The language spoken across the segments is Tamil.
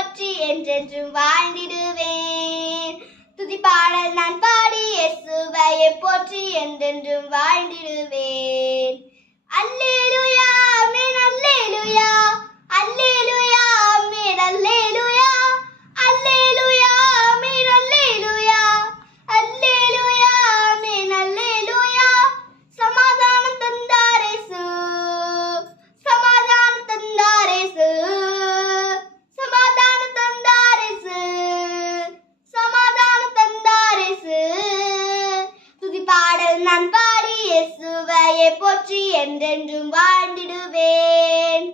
போற்றி என்றென்றும் வாழ்ந்திடுவேன். துதிப்பாடல் நான் பாடி இயேசுவையை போற்றி என்றென்றும் வாழ்ந்திடுவேன். அல்லே போற்றி என்றென்றும் வாழ்ந்திடுவேன்.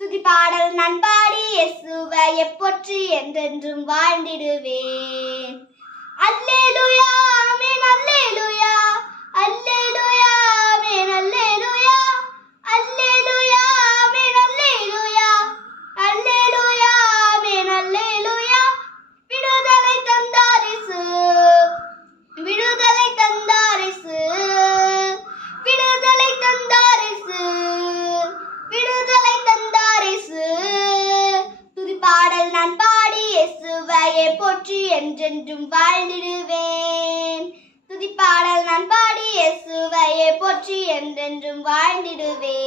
துதி பாடல் நண்பாடி பாடி எப்போற்றி என்றென்றும் வாழ்ந்திடுவேன். போற்றி என்றென்றும் வாழ்ந்திடுவேன். துதிப்பாடல் நான் பாடி இயேசுவையே போற்றி என்றென்றும் வாழ்ந்திடுவேன்.